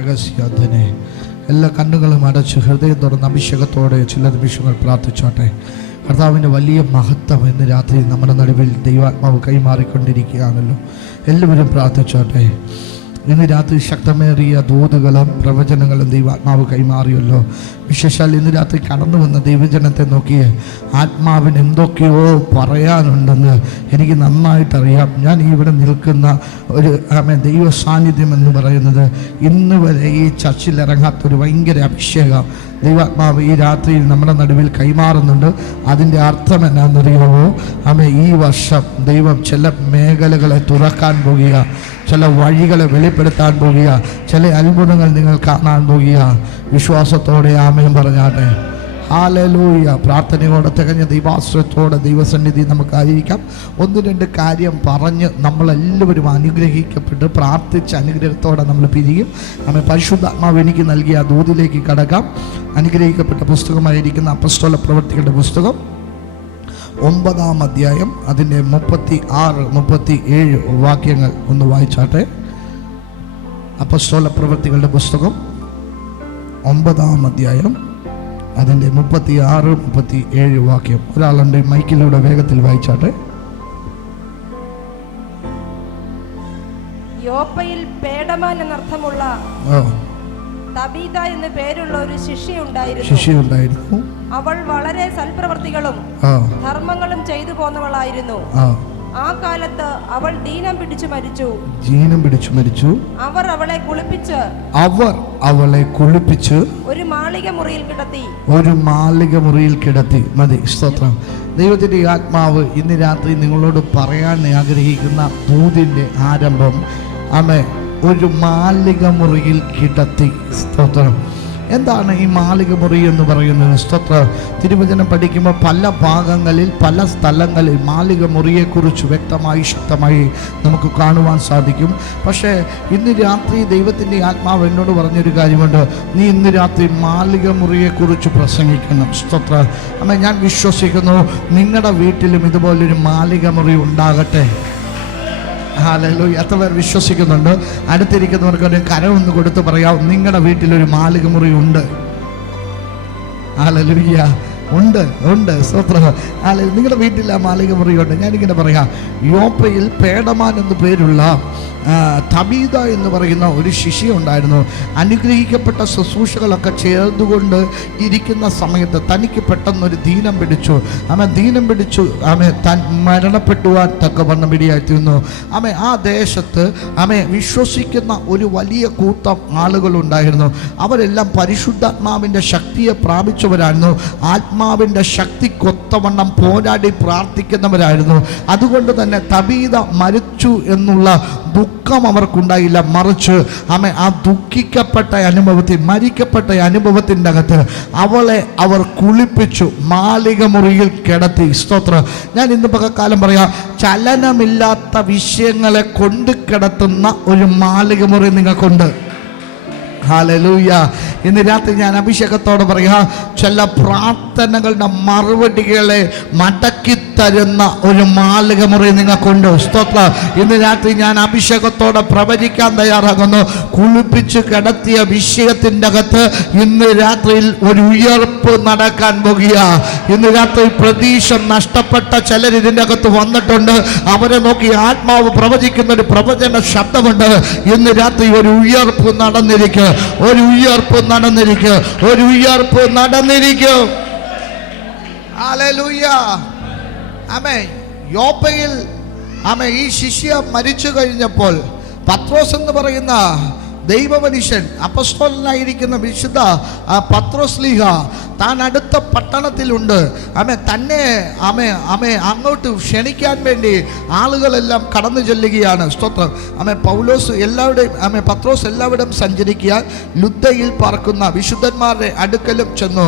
രഹസ്യാധനെ എല്ലാ കണ്ണുകളും അടച്ച് ഹൃദയം തുറന്ന് അഭിഷേകത്തോടെ ചില നിമിഷങ്ങൾ പ്രാർത്ഥിച്ചോട്ടെ. കർത്താവിൻ്റെ വലിയ മഹത്വം ഇന്ന് രാത്രി നമ്മുടെ നടുവിൽ ദൈവാത്മാവ് കൈമാറിക്കൊണ്ടിരിക്കുകയാണല്ലോ. എല്ലാവരും പ്രാർത്ഥിച്ചോട്ടെ. ഇന്ന് രാത്രി ശക്തമേറിയ ദൂതുകളും പ്രവചനങ്ങളും ദൈവാത്മാവ് കൈമാറിയല്ലോ. വിശേഷാൽ ഇന്ന് രാത്രി കടന്നു വന്ന ദൈവജനത്തെ നോക്കി ആത്മാവിന് എന്തൊക്കെയോ പറയാനുണ്ടെന്ന് എനിക്ക് നന്നായിട്ടറിയാം. ഞാൻ ഇവിടെ നിൽക്കുന്ന ഒരു ദൈവ സാന്നിധ്യം എന്ന് പറയുന്നത് ഇന്ന് വരെ ഈ ചർച്ചിൽ ഇറങ്ങാത്തൊരു ഭയങ്കര അഭിഷേകം ദൈവാത്മാവ് ഈ രാത്രിയിൽ നമ്മുടെ നടുവിൽ കൈമാറുന്നുണ്ട്. അതിൻ്റെ അർത്ഥം എന്നാണെന്നറിയാമോ? ഈ വർഷം ദൈവം ചില മേഖലകളെ തുറക്കാൻ പോകുക, ചില വഴികളെ വെളിപ്പെടുത്താൻ പോകുക, ചില അത്ഭുതങ്ങൾ നിങ്ങൾ കാണാൻ പോകുക. വിശ്വാസത്തോടെ ആമേൻ പറഞ്ഞാട്ടെ. ഹല്ലേലൂയ. പ്രാർത്ഥനയോടെ തികഞ്ഞ ദൈവാശ്രയത്തോടെ ദൈവസന്നിധി നമുക്കായിരിക്കാം. ഒന്ന് രണ്ട് കാര്യം പറഞ്ഞ് നമ്മളെല്ലാവരും അനുഗ്രഹിക്കപ്പെട്ട് പ്രാർത്ഥിച്ച അനുഗ്രഹത്തോടെ നമ്മൾ പിരിയും. പരിശുദ്ധാത്മാവ് എനിക്ക് നൽകിയ ദൂതിലേക്ക് കടക്കാം. അനുഗ്രഹിക്കപ്പെട്ട പുസ്തകമായിരിക്കുന്ന അപ്പസ്തോല പ്രവൃത്തികളുടെ പുസ്തകം 9-ാം അധ്യായം അതിൻ്റെ 36-37 വാക്യങ്ങൾ ഒന്ന് വായിച്ചാട്ടെ. അപ്പസ്തോല പ്രവൃത്തികളുടെ പുസ്തകം 9-ാം അധ്യായം അതിൻ്റെ 36-37 വാക്യം. ഒരാളുണ്ട് മൈക്കിലൂടെ വേഗത്തിൽ വായിച്ചാട്ടെ. യോപ്പയിൽ പേടമാൻ എന്നർത്ഥമുള്ള തബീത എന്ന് പേരുള്ള ഒരു ശിഷ്യയുണ്ടായിരുന്നു. അവൾ വളരെ സൽപ്രവൃത്തികളും ധർമ്മങ്ങളും ചെയ്തു പോന്നവളായിരുന്നു. ആ കാലത്ത് അവൾ ദീനം പിടിച്ചു മരിച്ചു. അവർ അവളെ കുളിപ്പിച്ച് ഒരു മാളിക മുറിയിൽ കിടത്തി. മതി. സ്തോത്രം. ദൈവത്തിന്റെ ആത്മാവ് ഇന്ന് രാത്രി നിങ്ങളോട് പറയാൻ ആഗ്രഹിക്കുന്ന ദൂതിന്റെ ആരംഭം ഒരു മാളിക മുറിയിൽ കിടത്തി. സ്തോത്രം. എന്താണ് ഈ മാളിക മുറി എന്ന് പറയുന്നത്? സ്തോത്രം. തിരുവചനം പഠിക്കുമ്പോൾ പല ഭാഗങ്ങളിൽ പല സ്ഥലങ്ങളിൽ മാളിക മുറിയെക്കുറിച്ച് വ്യക്തമായി ശക്തമായി നമുക്ക് കാണുവാൻ സാധിക്കും. പക്ഷേ ഇന്ന് രാത്രി ദൈവത്തിൻ്റെ ആത്മാവ് എന്നോട് പറഞ്ഞൊരു കാര്യമുണ്ട്. നീ ഇന്ന് രാത്രി മാളിക മുറിയെക്കുറിച്ച് പ്രസംഗിക്കണം. സ്തോത്രം. ഞാൻ വിശ്വസിക്കുന്നു നിങ്ങളുടെ വീട്ടിലും ഇതുപോലൊരു മാളിക മുറി ഉണ്ടാകട്ടെ. ഹല്ലേലൂയ. എത്ര പേർ വിശ്വസിക്കുന്നുണ്ട്? അടുത്തിരിക്കുന്നവർക്ക് ഒരു കരമൊന്ന് കൊടുത്ത് പറയാം, നിങ്ങളുടെ വീട്ടിലൊരു മാളിക മുറി ഉണ്ട്. ഹല്ലേലൂയ. ഉണ്ട്. സ്തോത്രം. നിങ്ങളുടെ വീട്ടിൽ ആ മാളിക മുറിയുണ്ട്. ഞാനിങ്ങനെ പറയാം, യോപ്പയിൽ പേടമാൻ എന്ന് പേരുള്ള തബീത എന്ന് പറയുന്ന ഒരു ശിഷ്യ ഉണ്ടായിരുന്നു. അനുഗ്രഹിക്കപ്പെട്ട ശുശ്രൂഷകളൊക്കെ ചേർന്നുകൊണ്ട് ഇരിക്കുന്ന സമയത്ത് തനിക്ക് പെട്ടെന്നൊരു ദീനം പിടിച്ചു. താൻ മരണപ്പെടുവാൻ തക്കവണ്ണം ഇടയായിത്തീർന്നു. ആ ദേശത്ത് വിശ്വസിക്കുന്ന ഒരു വലിയ കൂട്ടം ആളുകളുണ്ടായിരുന്നു. അവരെല്ലാം പരിശുദ്ധാത്മാവിൻ്റെ ശക്തിയെ പ്രാപിച്ചവരായിരുന്നു. ആത്മാവിൻ്റെ ശക്തിക്കൊത്തവണ്ണം പോരാടി പ്രാർത്ഥിക്കുന്നവരായിരുന്നു. അതുകൊണ്ട് തന്നെ തബീത മരിച്ചു എന്നുള്ള ദുഃഖം അവർക്കുണ്ടായില്ല. മറിച്ച് ആ ദുഃഖിക്കപ്പെട്ട അനുഭവത്തിൽ, മരിക്കപ്പെട്ട അനുഭവത്തിൻ്റെ അകത്ത് അവളെ അവർ കുളിപ്പിച്ചു, മാളിക മുറിയിൽ കിടത്തി. സ്തോത്രം. ഞാൻ ഇന്ന് പകൽക്കാലം പറയാം, ചലനമില്ലാത്ത വിഷയങ്ങളെ കൊണ്ട് കിടത്തുന്ന ഒരു മാളിക മുറി നിങ്ങൾക്കുണ്ട്. ഹല്ലേലൂയ. ഇന്ന് രാത്രി ഞാൻ അഭിഷേകത്തോടെ പറയാം, ചില പ്രാർത്ഥനകളുടെ മറുപടികളെ മടക്കി തരുന്ന ഒരു മാളിക മുറി നിങ്ങൾക്കുണ്ട്. സ്തോത്രം. ഇന്ന് രാത്രി ഞാൻ അഭിഷേകത്തോടെ പ്രവചിക്കാൻ തയ്യാറാകുന്നു. കുളിപ്പിച്ച് കിടത്തിയ വിഷയത്തിൻ്റെ അകത്ത് ഇന്ന് രാത്രിയിൽ ഒരു ഉയർപ്പ് നടക്കാൻ പോകുക. ഇന്ന് രാത്രി പ്രതീക്ഷ നഷ്ടപ്പെട്ട ചിലർ ഇതിൻ്റെ അകത്ത് വന്നിട്ടുണ്ട്. അവരെ നോക്കി ആത്മാവ് പ്രവചിക്കുന്ന ഒരു പ്രവചന ശബ്ദമുണ്ട്. ഇന്ന് രാത്രി ഒരു ഉയർപ്പ് നടന്നിരിക്കും. ഒരു ഉയർപ്പ് നടന്നിരിക്കും. ഹല്ലേലൂയ. യോപ്പയിൽ ഈ ശിഷ്യ മരിച്ചു കഴിഞ്ഞപ്പോൾ പത്രോസ് എന്ന് പറയുന്ന ദൈവമനുഷ്യൻ, അപ്പസ്തോലനായിരിക്കുന്ന വിശുദ്ധ പത്രോസ് ലീഹ താൻ അടുത്ത പട്ടണത്തിലുണ്ട്. തന്നെ അങ്ങോട്ട് ക്ഷണിക്കാൻ വേണ്ടി ആളുകളെല്ലാം കടന്നു ചെല്ലുകയാണ്. സ്തോത്രം. പൗലോസ് എല്ലാവരുടെയും പത്രോസ് എല്ലാവരും സഞ്ചരിക്കുക. ലുദ്ദയിൽ പാർക്കുന്ന വിശുദ്ധന്മാരുടെ അടുക്കലും ചെന്നു.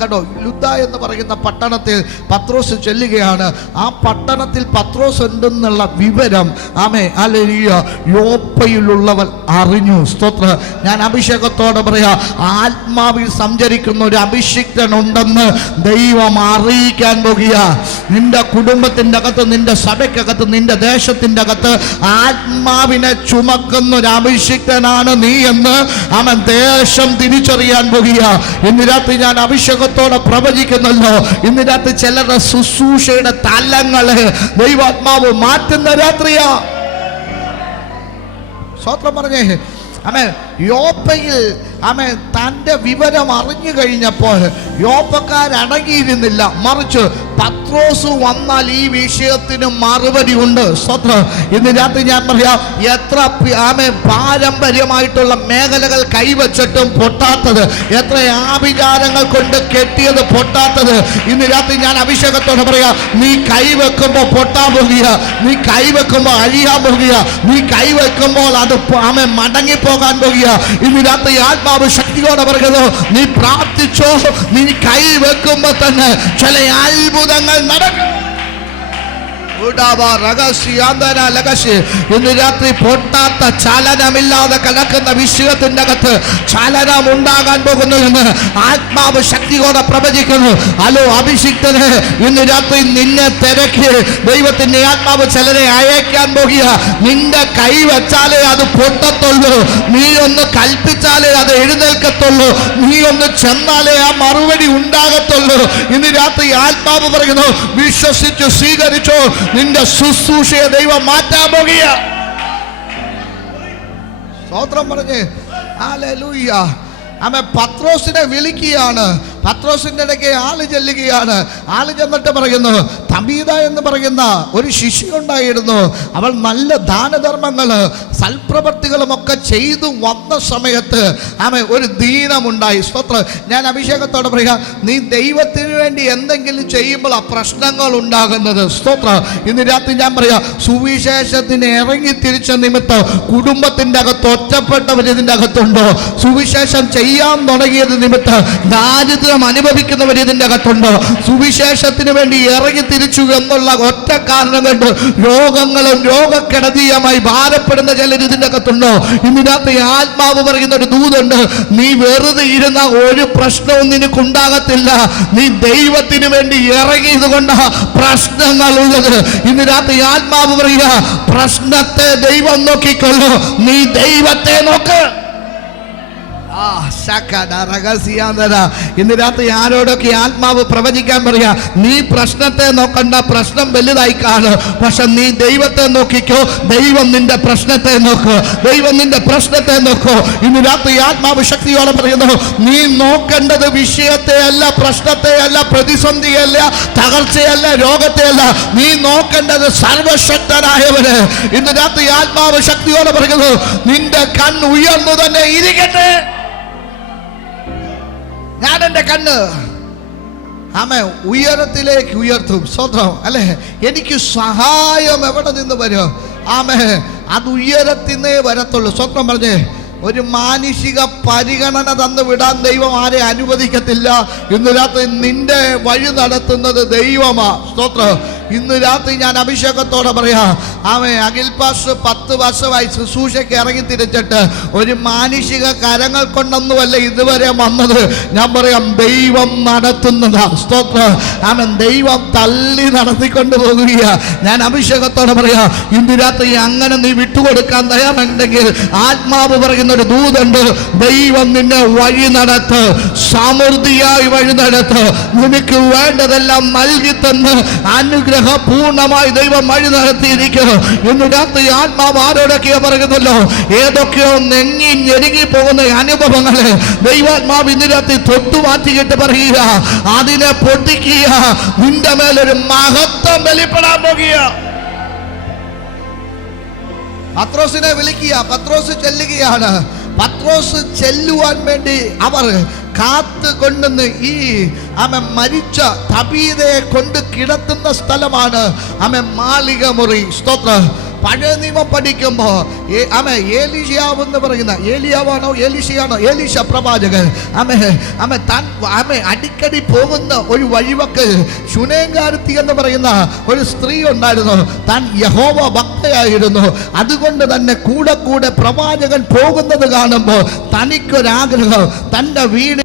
കണ്ടോ, ലുദ്ദ എന്ന് പറയുന്ന പട്ടണത്തിൽ പത്രോസ് ചെല്ലുകയാണ്. ആ പട്ടണത്തിൽ പത്രോസ് ഉണ്ടെന്നുള്ള വിവരം യോപ്പയിലുള്ളവർ അറിഞ്ഞു. അറിഞ്ഞു. സ്തോത്ര. ഞാൻ അഭിഷേകത്തോടെ പറയാ, ആത്മാവിൽ സഞ്ചരിക്കുന്ന ഒരു അഭിഷിക്തൻ ഉണ്ടെന്ന് ദൈവം അറിയിക്കാൻ പോകുക. നിന്റെ കുടുംബത്തിൻ്റെ അകത്ത്, നിന്റെ സഭയ്ക്കകത്ത്, നിന്റെ ദേശത്തിൻ്റെ അകത്ത് ആത്മാവിനെ ചുമക്കുന്ന ഒരു അഭിഷിക്തനാണ് നീ എന്ന് അവൻ ദേശം തിരിച്ചറിയാൻ പോകുക. ഇന്ന് രാത്രി ഞാൻ അഭിഷേകത്തോടെ പ്രവചിക്കുന്നല്ലോ, ഇന്ന് രാത്രി ചിലരുടെ ശുശ്രൂഷയുടെ തലങ്ങള് ദൈവാത്മാവ് മാറ്റുന്ന രാത്രിയാ. സ്വത്രം പറഞ്ഞേ. ആമേൻ. യോപ്പയിൽ ആമേൻ തൻ്റെ വിവരം അറിഞ്ഞു കഴിഞ്ഞപ്പോൾ യോപ്പക്കാരടങ്ങിയിരുന്നില്ല. മറിച്ച് പത്രോസ് വന്നാൽ ഈ വിഷയത്തിന് മറുപടി ഉണ്ട്. സ്വത്രം. ഇന്ന് രാത്രി ഞാൻ പറയാം, എത്ര ആമേൻ പാരമ്പര്യമായിട്ടുള്ള മേഖലകൾ കൈവച്ചിട്ടും പൊട്ടാത്തത്, എത്ര ആഭിചാരങ്ങൾ കൊണ്ട് കെട്ടിയത് പൊട്ടാത്തത്, ഇന്ന് രാത്രി ഞാൻ അഭിഷേകത്തോടെ പറയാം, നീ കൈവെക്കുമ്പോൾ പൊട്ടാൻ പോകുക, നീ കൈവെക്കുമ്പോൾ അഴിയാൻ പോകുക, നീ കൈവെക്കുമ്പോൾ അത് ആമേൻ മടങ്ങിപ്പോകാൻ പോകുക. ഇന്ന് രാത്രി ആത്മാവ് ശക്തിയോടെ പറയുന്നു, നീ പ്രാർത്ഥിച്ചോ, നീ കൈവെക്കുമ്പോ തന്നെ ചില അത്ഭുതങ്ങൾ നടക്കും. ഇന്ന് രാത്രി പൊട്ടാത്ത, ചലനമില്ലാതെ കിടക്കുന്ന വിഷയത്തിന്റെ അകത്ത് ചലനം ഉണ്ടാകാൻ പോകുന്നു എന്ന് ആത്മാവ് ശക്തിയോടെ പ്രവചിക്കുന്നു. ഹലോ അഭിഷിക്തനെ, ഇന്ന് രാത്രി നിന്നെ തിരക്കി ദൈവത്തിന്റെ ആത്മാവ് ചിലരെ അയക്കാൻ പോകുക. നിന്റെ കൈ വെച്ചാലേ അത് പൊട്ടത്തുള്ളൂ, നീ ഒന്ന് കൽപ്പിച്ചാലേ അത് എഴുന്നേൽക്കത്തുള്ളൂ, നീ ഒന്ന് ചെന്നാലേ ആ മറുപടി ഉണ്ടാകത്തുള്ളൂ. ഇന്ന് രാത്രി ആത്മാവ് പറയുന്നു, വിശ്വസിച്ചു സ്വീകരിച്ചോ, നിന്റെ ശുശ്രൂഷയെ ദൈവം മാറ്റാൻ പോകുക. സ്തോത്രം പറഞ്ഞ് ഹല്ലേലൂയ. ആമേൻ. പത്രോസിനെ വിളിക്കുകയാണ്. പത്രോസിന്റെ ഇടയ്ക്ക് ആള് ചെല്ലുകയാണ്. ആള് ചെന്നിട്ട് പറയുന്നു, തബീത എന്ന് പറയുന്ന ഒരു ശിശുണ്ടായിരുന്നു. അവൾ നല്ല ദാനധർമ്മങ്ങള് സൽപ്രവർത്തികളും ഒക്കെ ചെയ്തു വന്ന സമയത്ത് ആമേൻ ഒരു ദീനമുണ്ടായി. സ്തോത്രം. ഞാൻ അഭിഷേകത്തോടെ പറയുക, നീ ദൈവത്തിന് വേണ്ടി എന്തെങ്കിലും ചെയ്യുമ്പോൾ ആ പ്രശ്നങ്ങൾ ഉണ്ടാകുന്നത്. സ്തോത്രം. ഇന്ന് രാത്രി ഞാൻ പറയാ, സുവിശേഷത്തിന് ഇറങ്ങി തിരിച്ച നിമിത്തം കുടുംബത്തിന്റെ അകത്ത് ഒറ്റപ്പെട്ടവർ ഇതിന്റെ അകത്തുണ്ടോ? സുവിശേഷം ചെയ്യാൻ തുടങ്ങിയത് നിമിത്തം ദാരിദ്ര്യം അനുഭവിക്കുന്നവർ ഇതിന്റെ അകത്തുണ്ടോ? സുവിശേഷത്തിന് വേണ്ടി ഇറങ്ങി തിരിച്ചു എന്നുള്ള ഒറ്റ കാരണം കൊണ്ട് രോഗങ്ങളും രോഗക്കെടുതിയുമായി ഭാരപ്പെടുന്ന ചിലർ ഇതിന്റെ അകത്തുണ്ടോ? ഇന്ന് രാത്രി ആത്മാവ് പറയുന്ന ഒരു ദൂതുണ്ട്, നീ വെറുതെ ഇരുന്ന ഒരു പ്രശ്നവും നിനക്കുണ്ടാകത്തില്ല. നീ ദൈവത്തിന് വേണ്ടി ഇറങ്ങിയത് കൊണ്ട് പ്രശ്നങ്ങൾ ഉള്ളത്. ഇന്ന് രാത്രി ആത്മാവ് പറയുക, പ്രശ്നത്തെ ദൈവം നോക്കിക്കൊള്ളു, നീ ദൈവത്തെ നോക്ക്. ഇന്ന് രാത്രി ആരോടൊക്കെ ആത്മാവ് പ്രവചിക്കാൻ പറയാ, നീ പ്രശ്നത്തെ നോക്കണ്ട, പ്രശ്നം വലുതായി കാണും, പക്ഷെ നീ ദൈവത്തെ നോക്കിക്കോ, ദൈവം നിന്റെ പ്രശ്നത്തെ നോക്കോ, ദൈവം നിന്റെ പ്രശ്നത്തെ നോക്കോ. ഇന്ന് രാത്രി ആത്മാവ് ശക്തിയോടെ പറയുന്നു, നീ നോക്കേണ്ടത് വിഷയത്തെ അല്ല, പ്രശ്നത്തെ അല്ല, പ്രതിസന്ധിയല്ല, തകർച്ചയല്ല, രോഗത്തെയല്ല, നീ നോക്കേണ്ടത് സർവശക്തനായവന്. ഇന്ന് രാത്രി ആത്മാവ് ശക്തിയോടെ പറയുന്നു, നിന്റെ കണ്ണ് ഉയർന്നു തന്നെ ഇരിക്കട്ടെ. ഞാൻ എൻ്റെ കണ്ണ് ആമേൻ ഉയരത്തിലേക്ക് ഉയർത്തും. സ്വന്തം അല്ലേ? എനിക്ക് സഹായം എവിടെ നിന്ന് വരും? ആമേൻ അത് ഉയരത്തിന്നേ വരത്തുള്ളൂ. സ്വന്തം പറഞ്ഞേ, ഒരു മാനുഷിക പരിഗണന തന്നു വിടാൻ ദൈവം ആരെ അനുവദിക്കത്തില്ല. ഇന്ന് രാത്രി നിന്റെ വഴി നടത്തുന്നത് ദൈവമാ. സ്തോത്രം. ഇന്ന് രാത്രി ഞാൻ അഭിഷേകത്തോടെ പറയാ, ആമേ അഖിൽ പാസ്റ്റർ 10 വർഷമായി ശുശ്രൂഷയ്ക്ക് ഇറങ്ങി തിരിച്ചിട്ട് ഒരു മാനുഷിക കരങ്ങൾ കൊണ്ടൊന്നുമല്ല ഇതുവരെ വന്നത്. ഞാൻ പറയാം, ദൈവം നടത്തുന്നതാ. സ്തോത്രം. ആമേൻ. ദൈവം തള്ളി നടത്തിക്കൊണ്ട് പോകുക. ഞാൻ അഭിഷേകത്തോടെ പറയാ, ഇന്ന് രാത്രി അങ്ങനെ നീ വിട്ടുകൊടുക്കാൻ തയ്യാറുണ്ടെങ്കിൽ ആത്മാവ് പറയുന്ന ഒരു ദൂതുണ്ട്, ദൈവം നിന്നെ വഴി നടത്ത്, സമൃദ്ധിയായി വഴി നടത്ത്, നിനക്ക് വേണ്ടതെല്ലാം നൽകി തന്ന് അനുഗ്രഹം പൂർണ്ണമായി ദൈവം വഴി നടത്തിയിരിക്കുന്നു. ഇന്ന് രാത്രി ആത്മാവ് ആരോടൊക്കെയോ പറയുന്നല്ലോ, ഏതൊക്കെയോ നെങ്ങി ഞെരുങ്ങി പോകുന്ന അനുഭവങ്ങളെ ദൈവാത്മാവ് ഇന്ന് രാത്രി തൊട്ടുമാറ്റിയിട്ട് പറയുക, അതിനെ പൊട്ടിക്കുക, നിന്റെ മേലൊരു മഹത്വം വെളിപ്പെടാൻ പോകുക. പത്രോസിനെ വിളിക്കുക. പത്രോസ് ചെല്ലുകയാണ്. പത്രോസ് ചെല്ലുവാൻ വേണ്ടി അവർ കാത്ത് കൊണ്ടുവന്ന് ഈ ആമൻ മരിച്ച തബീതയെ കൊണ്ട് കിടത്തുന്ന സ്ഥലമാണ് ആമൻ മാളിക മുറി. സ്തോത്രം. പഴയ നിയമം പഠിക്കുമ്പോൾ ഏലീശാവ് എന്ന് പറയുന്ന ഏലിയാവാണോ ഏലീശയാണോ ഏലീശ പ്രവാചകൻ അടിക്കടി പോകുന്ന ഒരു വഴിവക്ക് ശുനേംകാരത്തി എന്ന് പറയുന്ന ഒരു സ്ത്രീ ഉണ്ടായിരുന്നു. താൻ യഹോവ ഭക്തയായിരുന്നു. അതുകൊണ്ട് തന്നെ കൂടെ കൂടെ പ്രവാചകൻ പോകുന്നത് കാണുമ്പോൾ തനിക്കൊരാഗ്രഹം, തൻ്റെ വീട്